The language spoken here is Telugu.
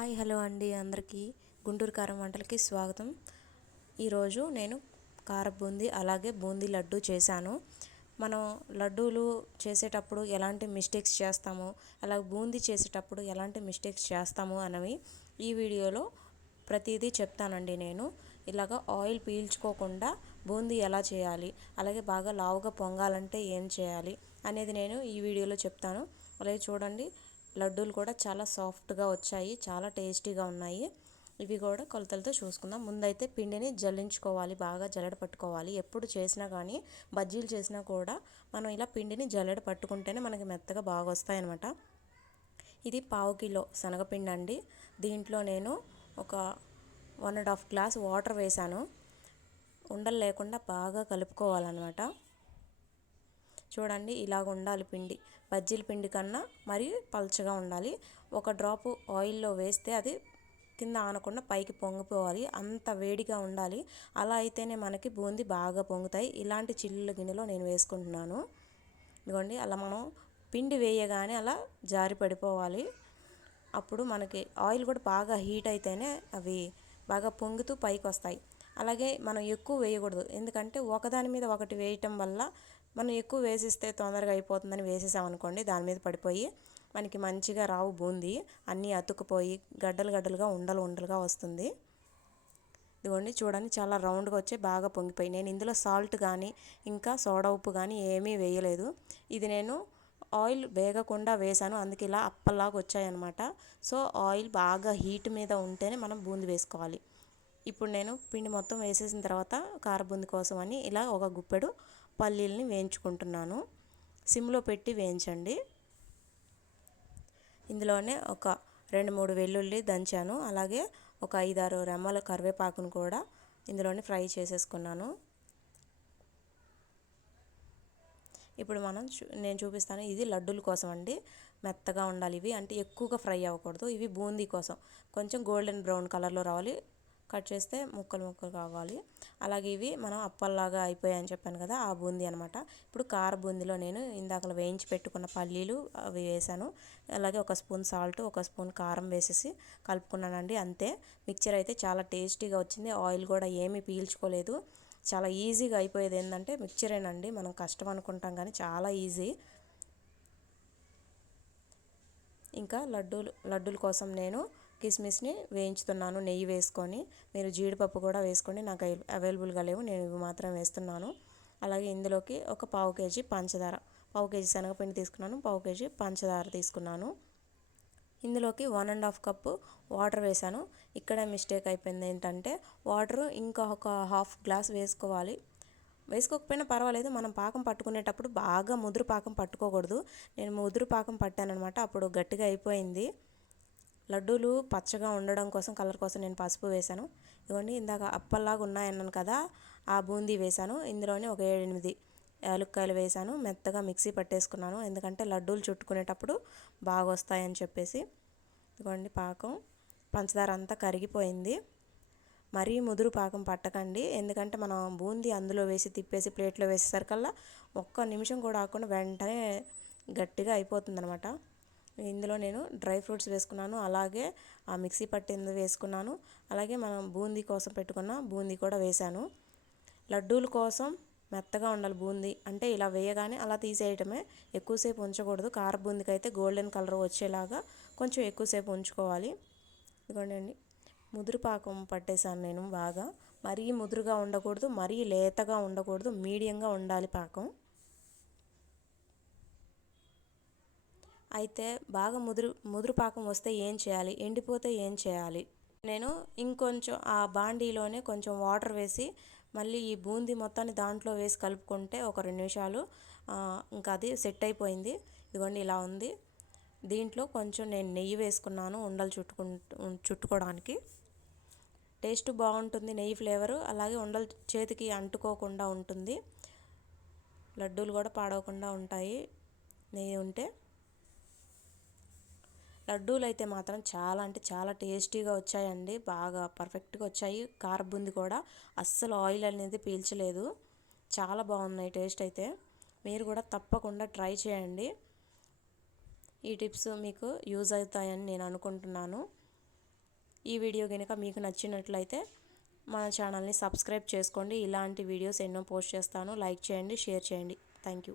హాయ్ హలో అండి అందరికీ గుంటూరు కారం వంటలకి స్వాగతం. ఈరోజు నేను కార బూందీ అలాగే బూందీ లడ్డు చేశాను. మనం లడ్డూలు చేసేటప్పుడు ఎలాంటి మిస్టేక్స్ చేస్తాము, అలాగే బూందీ చేసేటప్పుడు ఎలాంటి మిస్టేక్స్ చేస్తాము అనేవి ఈ వీడియోలో ప్రతిదీ చెప్తానండి. నేను ఇలాగ ఆయిల్ పీల్చుకోకుండా బూందీ ఎలా చేయాలి, అలాగే బాగా లావుగా పొంగాలంటే ఏం చేయాలి అనేది నేను ఈ వీడియోలో చెప్తాను. అలాగే చూడండి, లడ్డూలు కూడా చాలా సాఫ్ట్గా వచ్చాయి, చాలా టేస్టీగా ఉన్నాయి. ఇవి కూడా కొలతలతో చూసుకుందాం. ముందైతే పిండిని జల్లించుకోవాలి, బాగా జల్లెడ పట్టుకోవాలి. ఎప్పుడు చేసినా కానీ బజ్జీలు చేసినా కూడా మనం ఇలా పిండిని జల్లెడ పట్టుకుంటేనే మనకి మెత్తగా బాగా వస్తాయి అన్నమాట. ఇది పావు కిలో శనగపిండి అండి. దీంట్లో నేను ఒక 1.5 గ్లాస్ వాటర్ వేసాను. ఉండలు లేకుండా బాగా కలుపుకోవాలన్నమాట. చూడండి, ఇలాగ ఉండాలి పిండి. బజ్జీల పిండి కన్నా మరి పల్చగా ఉండాలి. ఒక డ్రాపు ఆయిల్లో వేస్తే అది కింద ఆనకుండా పైకి పొంగిపోవాలి, అంత వేడిగా ఉండాలి. అలా అయితేనే మనకి బూందీ బాగా పొంగుతాయి. ఇలాంటి చిల్లుల గిన్నెలో నేను వేసుకుంటున్నాను. ఇదిగోండి, అలా మనం పిండి వేయగానే అలా జారి పడిపోవాలి. అప్పుడు మనకి ఆయిల్ కూడా బాగా హీట్ అయితేనే అవి బాగా పొంగుతూ పైకి వస్తాయి. అలాగే మనం ఎక్కువ వేయకూడదు, ఎందుకంటే ఒకదాని మీద ఒకటి వేయటం వల్ల మనం ఎక్కువ వేసిస్తే తొందరగా అయిపోతుందని వేసేసామనుకోండి, దాని మీద పడిపోయి మనకి మంచిగా రావు బూందీ. అన్నీ అతుక్కుపోయి గడ్డలు గడ్డలుగా ఉండలు ఉండలుగా వస్తుంది. ఇదిగోండి, చూడండి, చాలా రౌండ్గా వచ్చి బాగా పొంగిపోయి. నేను ఇందులో సాల్ట్ కానీ ఇంకా సోడా ఉప్పు కానీ ఏమీ వేయలేదు. ఇది నేను ఆయిల్ వేగకుండా వేసాను, అందుకే ఇలా అప్పల్లాగా వచ్చాయన్నమాట. సో ఆయిల్ బాగా హీట్ మీద ఉంటేనే మనం బూందీ వేసుకోవాలి. ఇప్పుడు నేను పిండి మొత్తం వేసేసిన తర్వాత కారబూందీ కోసం అని ఇలా ఒక గుప్పెడు పల్లీలని వేయించుకుంటున్నాను. సిమ్లో పెట్టి వేయించండి. ఇందులోనే ఒక 2-3 వెల్లుల్లి దంచాను, అలాగే ఒక 5-6 రెమ్మల కరివేపాకును కూడా ఇందులోనే ఫ్రై చేసేసుకున్నాను. ఇప్పుడు నేను చూపిస్తాను. ఇది లడ్డూల కోసం అండి, మెత్తగా ఉండాలి ఇవి, అంటే ఎక్కువగా ఫ్రై అవ్వకూడదు. ఇవి బూందీ కోసం కొంచెం గోల్డెన్ బ్రౌన్ కలర్లో రావాలి, కట్ చేస్తే ముక్కలు ముక్కలు కావాలి. అలాగే ఇవి మనం అప్పల్లాగా అయిపోయాయని చెప్పాను కదా, ఆ బూందీ అనమాట. ఇప్పుడు కార బూందీలో నేను ఇందాక వేయించి పెట్టుకున్న పల్లీలు అవి వేసాను, అలాగే ఒక స్పూన్ సాల్ట్, ఒక స్పూన్ కారం వేసేసి కలుపుకున్నానండి. అంతే. మిక్చర్ అయితే చాలా టేస్టీగా వచ్చింది. ఆయిల్ కూడా ఏమీ పీల్చుకోలేదు. చాలా ఈజీగా అయిపోయేది ఏంటంటే మిక్చరేనండి. మనం కష్టం అనుకుంటాం కానీ చాలా ఈజీ. ఇంకా లడ్డూల కోసం నేను కిస్మిస్ని వేయించుతున్నాను నెయ్యి వేసుకొని. మీరు జీడిపప్పు కూడా వేసుకోండి, నాకు అవైలబుల్గా లేవు, నేను ఇవి మాత్రం వేస్తున్నాను. అలాగే ఇందులోకి ఒక పావు కేజీ పంచదార, పావు కేజీ శనగపిండి తీసుకున్నాను, పావు కేజీ పంచదార తీసుకున్నాను. ఇందులోకి 1.5 కప్పు వాటర్ వేసాను. ఇక్కడ మిస్టేక్ అయిపోయింది ఏంటంటే వాటర్ ఇంకా ఒక హాఫ్ గ్లాస్ వేసుకోవాలి. వేసుకోకపోయినా పర్వాలేదు, మనం పాకం పట్టుకునేటప్పుడు బాగా ముదురు పాకం పట్టుకోకూడదు. నేను ముదురు పాకం పట్టానమాట, అప్పుడు గట్టిగా అయిపోయింది. లడ్డూలు పచ్చగా ఉండడం కోసం, కలర్ కోసం నేను పసుపు వేశాను. ఇవన్నీ ఇందాక అప్పల్లాగా ఉన్నాయన్నాను కదా, ఆ బూందీ వేశాను. ఇందులోనే ఒక 7-8 యాలక్కాయలు వేశాను. మెత్తగా మిక్సీ పట్టేసుకున్నాను, ఎందుకంటే లడ్డూలు చుట్టుకునేటప్పుడు బాగా వస్తాయని చెప్పేసి. ఇదిగోండి, పాకం పంచదార అంతా కరిగిపోయింది. మరీ ముదురు పాకం పట్టకండి, ఎందుకంటే మనం బూందీ అందులో వేసి తిప్పేసి ప్లేట్లో వేసేసరికల్లా ఒక్క నిమిషం కూడా ఆగకుండా వెంటనే గట్టిగా అయిపోతుందనమాట. ఇందులో నేను డ్రై ఫ్రూట్స్ వేసుకున్నాను, అలాగే ఆ మిక్సీ పట్టింది వేసుకున్నాను, అలాగే మనం బూందీ కోసం పెట్టుకున్న బూందీ కూడా వేశాను. లడ్డూల కోసం మెత్తగా ఉండాలి బూందీ అంటే, ఇలా వేయగానే అలా తీసేయటమే, ఎక్కువసేపు ఉంచకూడదు. కార బూందీకి అయితే గోల్డెన్ కలర్ వచ్చేలాగా కొంచెం ఎక్కువసేపు ఉంచుకోవాలి. ఇదిగోండి, ముదురు పాకం పట్టేశాను నేను బాగా. మరీ ముదురుగా ఉండకూడదు, మరీ లేతగా ఉండకూడదు, మీడియంగా ఉండాలి పాకం. అయితే బాగా ముదురు పాకం వస్తే ఏం చేయాలి, ఎండిపోతే ఏం చేయాలి? నేను ఇంకొంచెం ఆ బాండీలోనే కొంచెం వాటర్ వేసి మళ్ళీ ఈ బూందీ మొత్తాన్ని దాంట్లో వేసి కలుపుకుంటే ఒక 2 నిమిషాలు ఇంకా అది సెట్ అయిపోయింది. ఇదిగోండి, ఇలా ఉంది. దీంట్లో కొంచెం నేను నెయ్యి వేసుకున్నాను ఉండలు చుట్టుకోవడానికి. టేస్ట్ బాగుంటుంది నెయ్యి ఫ్లేవరు, అలాగే ఉండలు చేతికి అంటుకోకుండా ఉంటుంది, లడ్డూలు కూడా పాడవకుండా ఉంటాయి నెయ్యి ఉంటే. లడ్డూలు అయితే మాత్రం చాలా అంటే చాలా టేస్టీగా వచ్చాయండి, బాగా పర్ఫెక్ట్గా వచ్చాయి. కార బూందీ కూడా అస్సలు ఆయిల్ అనేది పీల్చలేదు, చాలా బాగున్నాయి టేస్ట్ అయితే. మీరు కూడా తప్పకుండా ట్రై చేయండి. ఈ టిప్స్ మీకు యూజ్ అవుతాయని నేను అనుకుంటున్నాను. ఈ వీడియో కనుక మీకు నచ్చినట్లయితే మన ఛానల్ని సబ్స్క్రైబ్ చేసుకోండి. ఇలాంటి వీడియోస్ ఎన్నో పోస్ట్ చేస్తాను. లైక్ చేయండి, షేర్ చేయండి. Thank you.